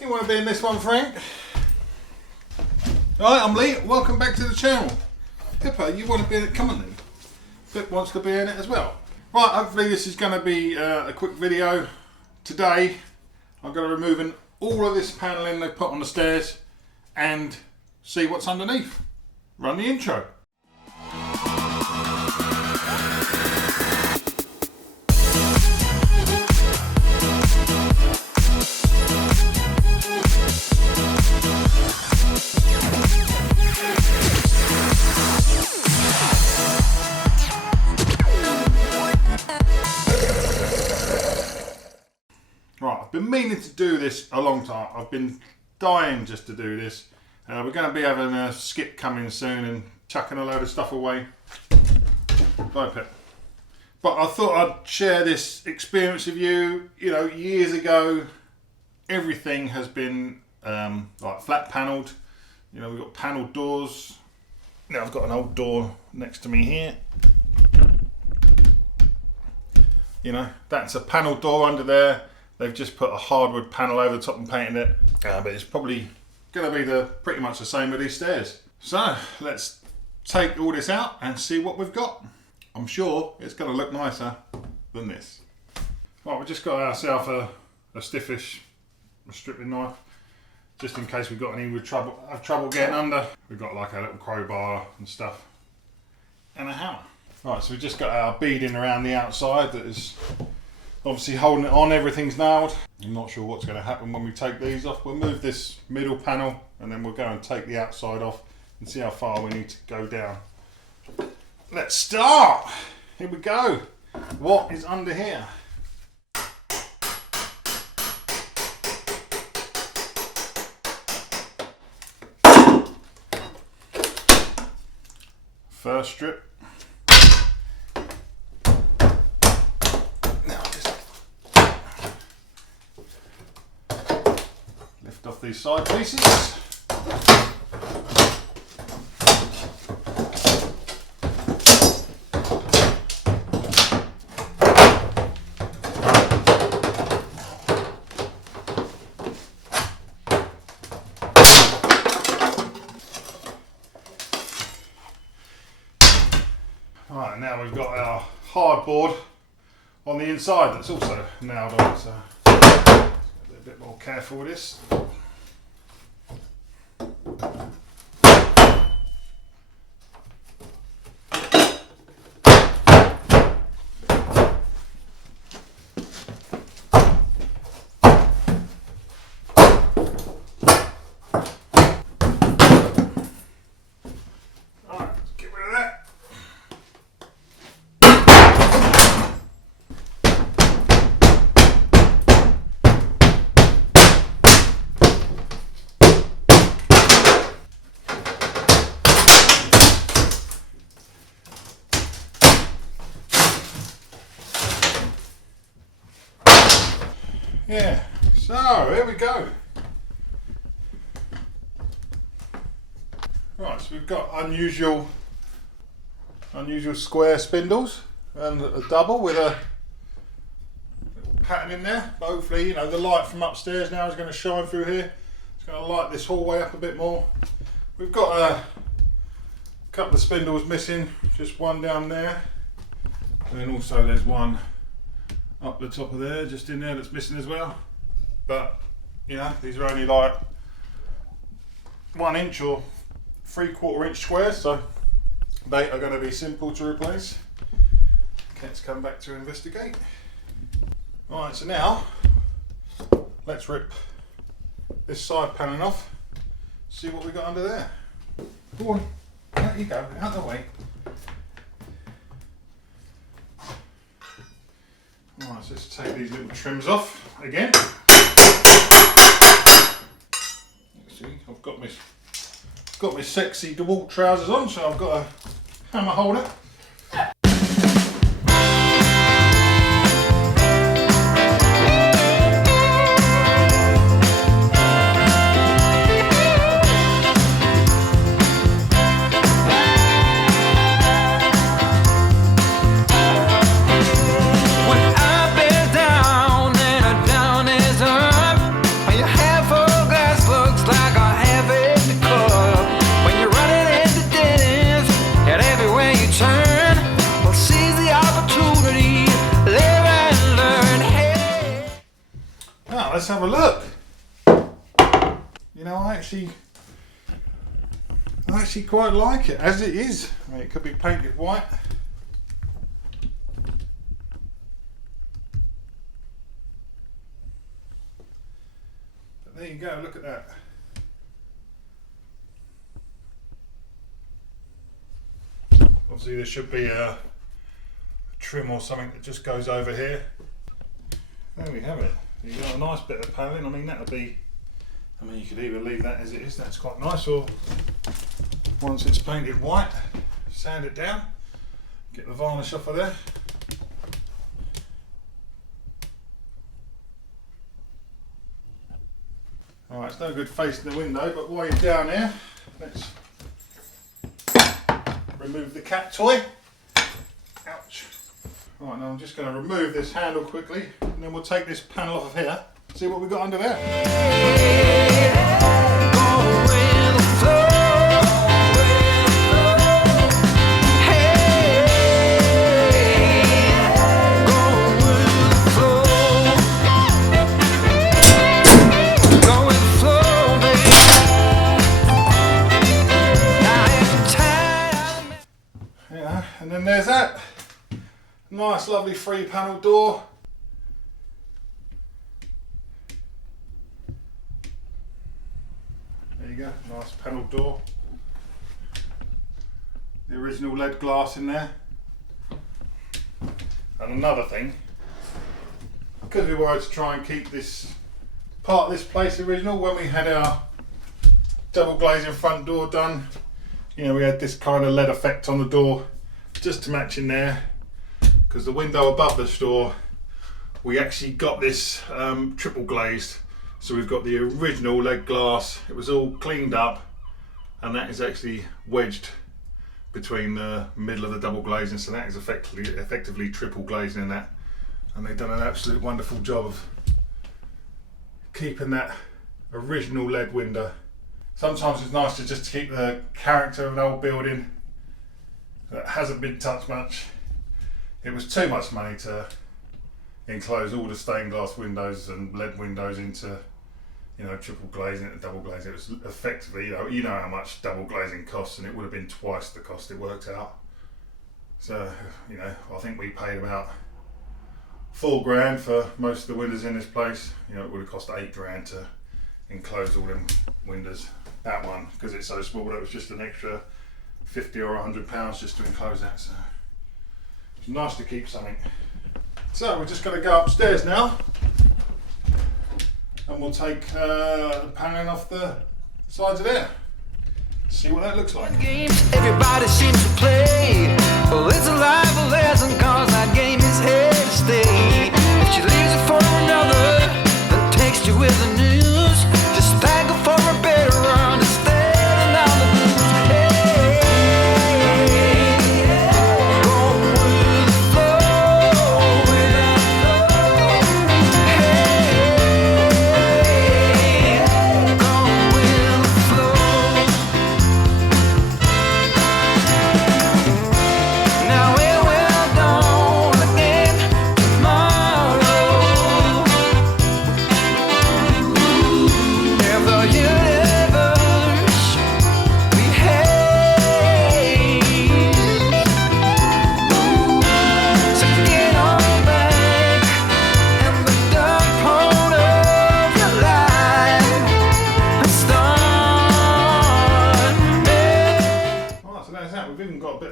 You want to be in this one, Frank? Right, I'm Lee. Welcome back to the channel. Pippa, you want to be in it? Come on then. Pip wants to be in it as well. Right, hopefully this is going to be a quick video. Today, I'm going to be removing all of this paneling they put on the stairs and see what's underneath. Run the intro. Right, I've been meaning to do this a long time. I've been dying just to do this. We're going to be having a skip coming soon and chucking a load of stuff away. Bye, Pip. But I thought I'd share this experience with you. You know, years ago, everything has been like flat panelled. You know, we've got panelled doors. Now I've got an old door next to me here. You know, that's a panelled door under there. They've just put a hardwood panel over the top and painted it. But it's probably going to be pretty much the same with these stairs. So let's take all this out and see what we've got. I'm sure it's going to look nicer than this. Right, we've just got ourselves a stiffish stripping knife, just in case we've got any have trouble getting under. We've got like a little crowbar and stuff, and a hammer. Right, so we've just got our beading around the outside that is obviously holding it on. Everything's nailed. I'm not sure what's going to happen when we take these off. We'll move this middle panel and then we'll go and take the outside off and see how far we need to go down. Let's start. Here we go. What is under here? First strip. Lift off these side pieces. Right, now we've got our hardboard on the inside that's also nailed on, so a bit more careful with this. Yeah, so here we go. Right, so we've got unusual square spindles and a double with a little pattern in there. But hopefully, you know, the light from upstairs now is going to shine through here. It's going to light this hallway up a bit more. We've got a couple of spindles missing, just one down there, and then also there's one up the top of there, just in there, that's missing as well. But you know, these are only like 1 inch or 3/4 inch squares, so they are going to be simple to replace. Let's come back to investigate. Alright, so now let's rip this side panel off, see what we got under there. Go on, out you go, out of the way. Right, so let's take these little trims off again. See, I've got my sexy DeWalt trousers on, so I've got a hammer holder. When I bear down and a down is up, are you half or let's have a look. You know, I actually quite like it as it is. I mean, it could be painted white. But there you go, look at that. Obviously there should be a trim or something that just goes over here. There we have it. You've got a nice bit of paneling. I mean, that'll be, I mean, you could either leave that as it is, that's quite nice, or once it's painted white, sand it down, get the varnish off of there. Alright, it's no good facing the window, but while you're down here, let's remove the cat toy. Ouch. Right, now I'm just going to remove this handle quickly, and then we'll take this panel off of here, see what we've got under there. And then there's that nice lovely 3-panel door. There you go, nice panel door. The original lead glass in there. And another thing, because we wanted to try and keep this part of this place original, when we had our double glazing front door done, you know, we had this kind of lead effect on the door, just to match in there, because the window above the store, we actually got this triple glazed, so we've got the original lead glass. It was all cleaned up, and that is actually wedged between the middle of the double glazing, so that is effectively triple glazing in that, and they've done an absolute wonderful job of keeping that original lead window. Sometimes it's nice to just keep the character of an old building that hasn't been touched much. It was too much money to enclose all the stained glass windows and lead windows into, you know, triple glazing and double glazing. It was effectively, you know how much double glazing costs, and it would have been twice the cost it worked out. So, you know, I think we paid about $4 for most of the windows in this place. You know, it would have cost $8 to enclose all them windows. That one, because it's so small, it was just an extra £50 or £100 just to enclose that. So it's nice to keep something. So we're just going to go upstairs now, and we'll take the paneling off the sides of there. See what that looks like. Games everybody seems to play. Well, it's a live lesson, cause that game is here to stay. If she leaves it for another, then text you with the news. Just thank her for a better understanding of the blues.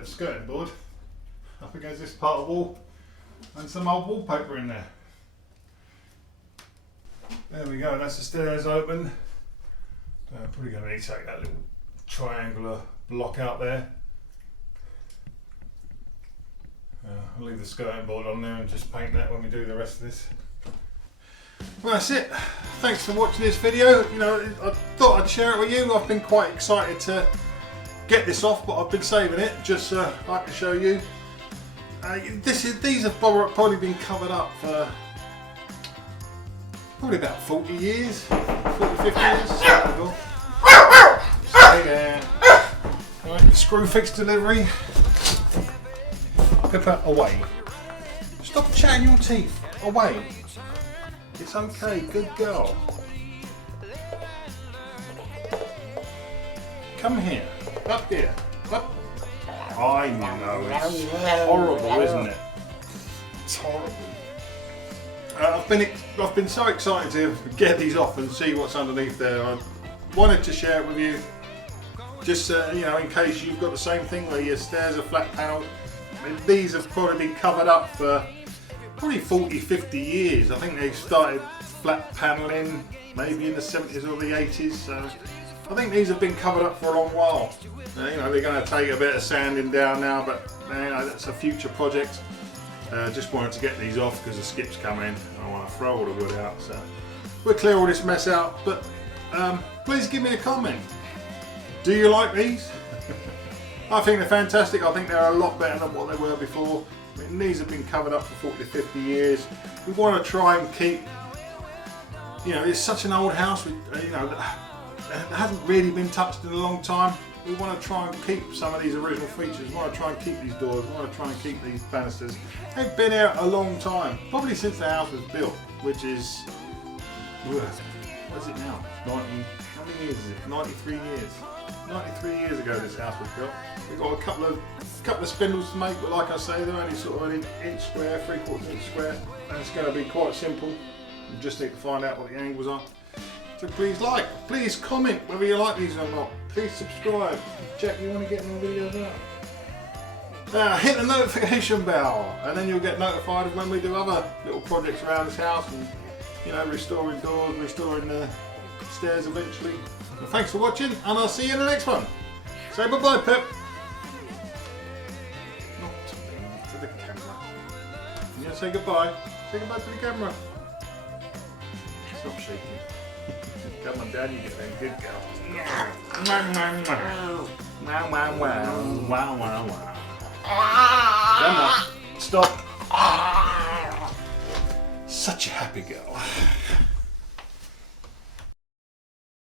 Skirting board up against this part of the wall, and some old wallpaper in there. There we go, that's the stairs open. I'm probably going to need to take that little triangular block out there. I'll leave the skirting board on there and just paint that when we do the rest of this. Well, that's it. Thanks for watching this video. You know, I thought I'd share it with you. I've been quite excited to get this off, but I've been saving it just so I can show you. These have probably been covered up for probably about 40 years, 40, 50 years. Stay there. Right, screw fix delivery. Pippa, away. Stop chatting your teeth. Away. It's okay, good girl. Come here, up here, up. I know, it's horrible, isn't it? It's horrible. I've been so excited to get these off and see what's underneath there. I wanted to share it with you, just you know, in case you've got the same thing where your stairs are flat panelled. I mean, these have probably been covered up for probably 40, 50 years. I think they started flat panelling maybe in the 70s or the 80s. So I think these have been covered up for a long while. You know, they're going to take a bit of sanding down now, but you know, that's a future project. Just wanted to get these off because the skip's come in. I want to throw all the wood out, so we'll clear all this mess out. But please give me a comment. Do you like these? I think they're fantastic. I think they're a lot better than what they were before. I mean, these have been covered up for 40 to 50 years. We want to try and keep, you know, it's such an old house, you know, that hasn't really been touched in a long time. We want to try and keep some of these original features. We want to try and keep these doors. We want to try and keep these banisters. They've been here a long time, probably since the house was built, which is, what is it now? 90, how many years is it? 93 years. 93 years ago this house was built. We've got a couple of spindles to make, but like I say, they're only sort of an inch square, 3/4 inch square, and it's going to be quite simple. You just need to find out what the angles are. So please like, please comment whether you like these or not. Please subscribe. Jack, you want to get more videos out? Hit the notification bell, and then you'll get notified of when we do other little projects around this house, and you know, restoring doors, restoring the stairs eventually. Well, thanks for watching, and I'll see you in the next one. Say bye-bye, Pip. Not to me, to the camera. You gonna say goodbye? Say goodbye to the camera. Stop shaking. Come on, Dad, you get that good girl. Wow, wow, wow. Wow, wow, wow. Come on, stop. Such a happy girl.